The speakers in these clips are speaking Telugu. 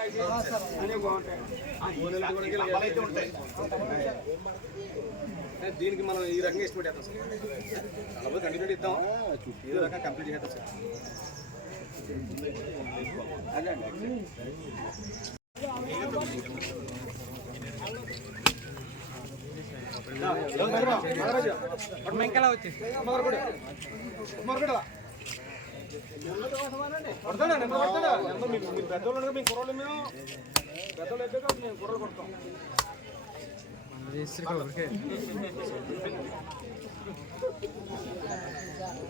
అన్నీ బాగుంటాయి ఉంటాయి దీనికి మనం ఈ రకంగా ఎస్టిమేట్ చేస్తాం సార్. అలాగే కంటిన్యూ ఇద్దాం ఏదో రకంగా కంప్లీట్ చేద్దాం సార్. అదే అండి ఇంకెలా వచ్చి కొడతాడా నెంబర్ కొడతాడా నెంబర్ మీకు మీరు పెద్దోళ్ళు మేము కుర్రోళ్ళు మేము పెద్దోళ్ళు ఎక్కడ మేము కుర్రోళ్ళు కొడతాం. చూడా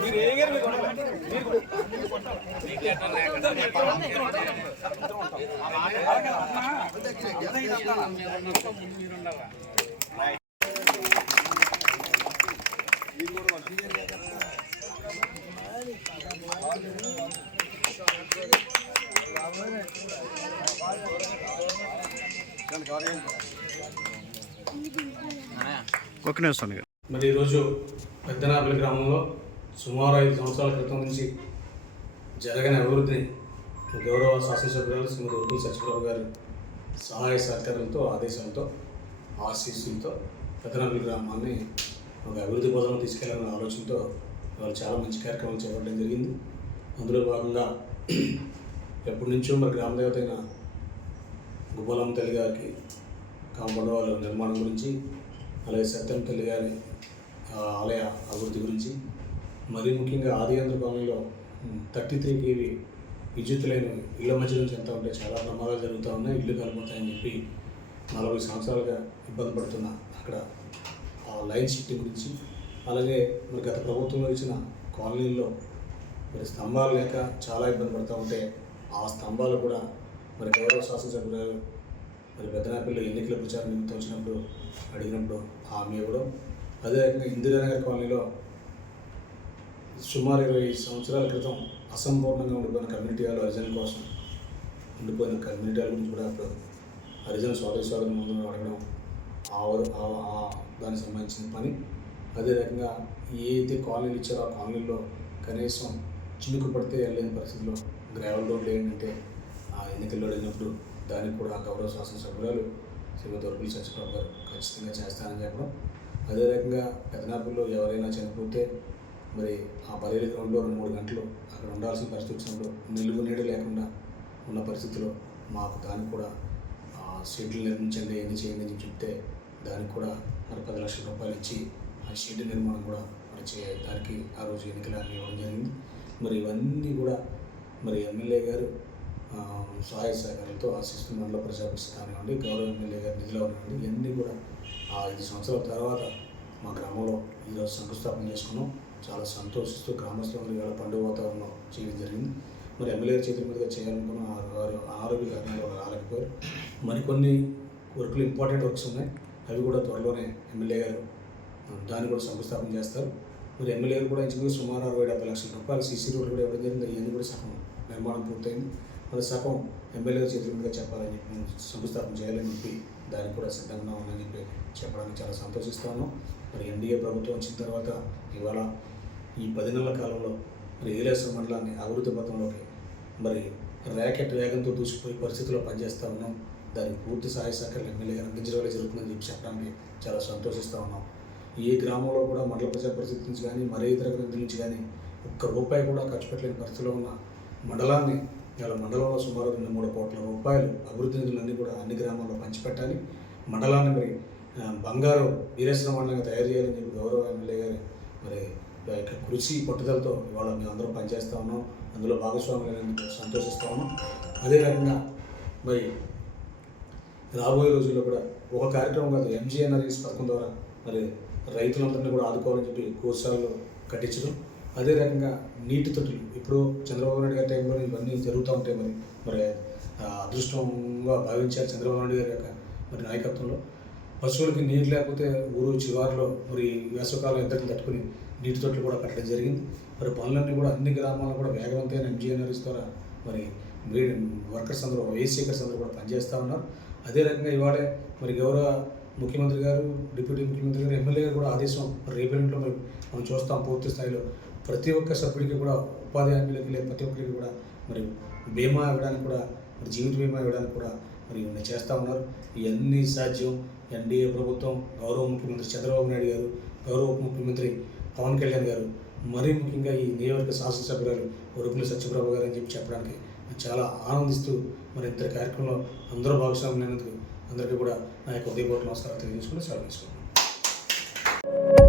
మీరు ఏ గారు మీకు ఉండాలి మీరు ఒక నిమిషం మరి ఈరోజు పెద్దనాపల్లి గ్రామంలో సుమారు ఐదు సంవత్సరాల క్రితం నుంచి జరగని అభివృద్ధిని గౌరవ శాసనసభ్యురాలు శ్రీమతి ఉర్దూ సత్యప్రభు గారి సహాయ సహకారంతో ఆదేశాలతో ఆశీస్సులతో పెద్దనాపల్లి గ్రామాన్ని ఒక అభివృద్ధి పదంలో తీసుకెళ్ళాలనే ఆలోచనతో వాళ్ళు చాలా మంచి కార్యక్రమం చేపట్టడం జరిగింది. అందులో భాగంగా ఎప్పటి నుంచో మరి గ్రామ దేవత అయిన గుబ్బలమ్మ తల్లి గారికి కాంపౌండ్ వాళ్ళ నిర్మాణం గురించి అలాగే సత్యంపల్లి గారి ఆ, ఆలయ అభివృద్ధి గురించి. మరీ ముఖ్యంగా ఆదియాంధ్ర కాలనీలో థర్టీ త్రీ కేవీ విద్యుత్ లైన్ ఇళ్ళ మధ్య నుంచి ఎంత ఉంటే చాలా ప్రమాదాలు జరుగుతూ ఉన్నాయి. ఇల్లు కలిపోతాయని చెప్పి నలభై సంవత్సరాలుగా ఇబ్బంది పడుతున్న అక్కడ ఆ లైన్ షిఫ్టింగ్ గురించి. అలాగే మరి గత ప్రభుత్వంలో ఇచ్చిన కాలనీల్లో మరి స్తంభాలు లేక చాలా ఇబ్బంది పడుతూ ఉంటే ఆ స్తంభాలు కూడా మరి గౌరవ శాసనసభ్యులు మరి పెద్దనాపల్లి ఎన్నికల ప్రచారం నిమిత్తం వచ్చినప్పుడు అడిగినప్పుడు హామీ ఇవ్వడం అదే ఇందిరానగర్ కాలనీలో సుమారు ఇరవై సంవత్సరాల క్రితం అసంపూర్ణంగా ఉండిపోయిన కమ్యూనిటీ హాల్ హరిజన్ కోసం ఉండిపోయిన కమ్యూనిటీ హాల్ గురించి కూడా అప్పుడు హరిజన సోదరి సోదరి ముందు అడగడం ఆ ఆ- దానికి సంబంధించిన పని. అదే రకంగా కాలనీలు ఇచ్చారో ఆ కాలనీలో కనీసం చినుకు పడితే వెళ్ళలేని పరిస్థితిలో గ్రావెల్ రోడ్లు ఏంటంటే ఆ ఎన్నికల్లో అడిగినప్పుడు దానికి కూడా గౌరవ శాసనసభ్యురాలు శ్రీమతి వరపులి సత్యప్రభు గారు ఖచ్చితంగా చేస్తానని చెప్పడం. అదే రకంగా పెదనాపుల్లో ఎవరైనా చనిపోతే మరి ఆ బరేలి గ్రౌండ్లో రెండు మూడు గంటలు అక్కడ ఉండాల్సిన పరిస్థితి వచ్చినప్పుడు నిలువు నీడ లేకుండా ఉన్న పరిస్థితిలో మాకు దానికి కూడా ఆ, షెడ్లు నిర్మించండి ఎన్ని చేయండి అని చెప్తే దానికి కూడా మరి పది లక్షల రూపాయలు ఇచ్చి ఆ షెడ్ నిర్మాణం కూడా మరి చే దానికి ఆ రోజు ఎన్నికలు ఇవ్వడం జరిగింది. మరి ఇవన్నీ కూడా మరి ఎమ్మెల్యే గారు సహాయ సహకారాలతో ఆశిస్తూ మండల ప్రజాపరిషత్ కానివ్వండి గౌరవ ఎమ్మెల్యే గారి నిధులు కానివ్వండి ఇవన్నీ కూడా ఆ ఐదు సంవత్సరాల తర్వాత మా గ్రామంలో ఈరోజు శంకుస్థాపన చేసుకున్నాం. చాలా సంతోషిస్తూ గ్రామస్తులందరూ ఇవాళ పండుగ వాతావరణం చేయడం జరిగింది. మరి ఎమ్మెల్యే చేతుల మీదుగా చేయాలనుకున్న వారు ఆరోగ్య కారణాలు రాలేకపోయారు మరికొన్ని వర్క్లు ఇంపార్టెంట్ వర్క్స్ ఉన్నాయి. అవి కూడా త్వరలోనే ఎమ్మెల్యే గారు దాన్ని కూడా శంకుస్థాపన చేస్తారు. మరి ఎమ్మెల్యే గారు కూడా ఇంచుమించు సుమారు అరవై డెబ్బై లక్షల రూపాయలు సీసీ రోడ్లు కూడా ఇవ్వడం జరిగింది. ఇవన్నీ కూడా సగం నిర్మాణం పూర్తయింది. మరి సగం ఎమ్మెల్యే చేతుల మీదుగా చెప్పాలని చెప్పి నేను శంకుస్థాపన చేయాలని చెప్పి దానికి కూడా సిద్ధంగా ఉందని చెప్పి చెప్పడానికి చాలా సంతోషిస్తా ఉన్నాం. మరి ఎన్డీఏ ప్రభుత్వం వచ్చిన తర్వాత ఇవాళ ఈ పది నెలల కాలంలో మరి ఏలేశ్వర మండలాన్ని అభివృద్ధి పథంలోకి మరి ర్యాకెట్ వేగంతో దూసుకుపోయి పరిస్థితిలో పనిచేస్తా ఉన్నాం. దానికి పూర్తి సహాయ సహకారాలు ఎమ్మెల్యే అందించడం జరుగుతుందని చెప్పి చెప్పడానికి చాలా సంతోషిస్తూ ఉన్నాం. ఏ గ్రామంలో కూడా మండల ప్రజా పరిస్థితి నుంచి కానీ మరే ఇతర గ్రంథుల నుంచి కానీ ఒక్క రూపాయి కూడా ఖర్చు పెట్టలేని పరిస్థితిలో ఉన్న మండలాన్ని ఇవాళ మండలంలో సుమారు రెండు మూడు కోట్ల రూపాయలు అభివృద్ధి నిధులన్నీ కూడా అన్ని గ్రామాల్లో పంచిపెట్టాలి. మండలాన్ని మరి బంగారు వీరేశ్వర మండలంగా తయారు చేయాలని చెప్పి గౌరవ ఎమ్మెల్యే గారు మరి యొక్క కృషి పట్టుదలతో ఇవాళ మేము అందరం పనిచేస్తూ ఉన్నాం. అందులో భాగస్వామ్యం సంతోషిస్తూ ఉన్నాం. అదే రకంగా మరి రాబోయే రోజుల్లో కూడా ఒక కార్యక్రమం కాదు ఎంజీఎన్ఆర్ఎస్ పథకం ద్వారా మరి రైతులందరినీ కూడా ఆదుకోవాలని చెప్పి కోర్సాల్లో కట్టించడం. అదే రకంగా నీటి తొట్టులు. ఇప్పుడు చంద్రబాబు నాయుడు గారి టైంలో ఇవన్నీ జరుగుతూ ఉంటాయి మరి. మరి అదృష్టంగా భావించారు చంద్రబాబు నాయుడు గారి యొక్క మరి నాయకత్వంలో. పశువులకి నీరు లేకపోతే ఊరు చివారిలో మరి వేసవకాలం ఇద్దరిని తట్టుకుని నీటి తొట్లు కూడా కట్టడం జరిగింది. మరి పనులన్నీ కూడా అన్ని గ్రామాల్లో కూడా వేగవంతమైన ఎంజీఎన్ఆర్ఎస్ ద్వారా మరి వర్కర్స్ అందరూ ఏసీకర్స్ అందరూ కూడా పనిచేస్తూ ఉన్నారు. అదే రకంగా ఇవాళ మరి గౌరవ ముఖ్యమంత్రి గారు డిప్యూటీ ముఖ్యమంత్రి గారు ఎమ్మెల్యే గారు కూడా ఆదేశం రేపేంట్లో మరి మనం చూస్తాం పూర్తి స్థాయిలో. ప్రతి ఒక్క సభ్యుడికి కూడా ఉపాధి హామీలకి లేదా ప్రతి ఒక్కరికి కూడా మరి బీమా ఇవ్వడానికి కూడా మరి జీవిత బీమా ఇవ్వడానికి కూడా మరి ఇవన్నీ చేస్తూ ఉన్నారు. ఇవన్నీ సాధ్యం. ఎన్డీఏ ప్రభుత్వం గౌరవ ముఖ్యమంత్రి చంద్రబాబు నాయుడు గారు గౌరవ ఉప ముఖ్యమంత్రి పవన్ కళ్యాణ్ గారు మరీ ముఖ్యంగా ఈ నియోజక శాసనసభ్యురాలు ఉరుపుల సత్యప్రభ గారు అని చెప్పి చెప్పడానికి చాలా ఆనందిస్తూ మరి ఇంత కార్యక్రమంలో అందరూ భాగస్వామ్యం అయినందుకు అందరికీ కూడా నా యొక్క ఉదయపూర్వక నమస్కారం తెలియజేసుకుని సెలవు తీసుకున్నాను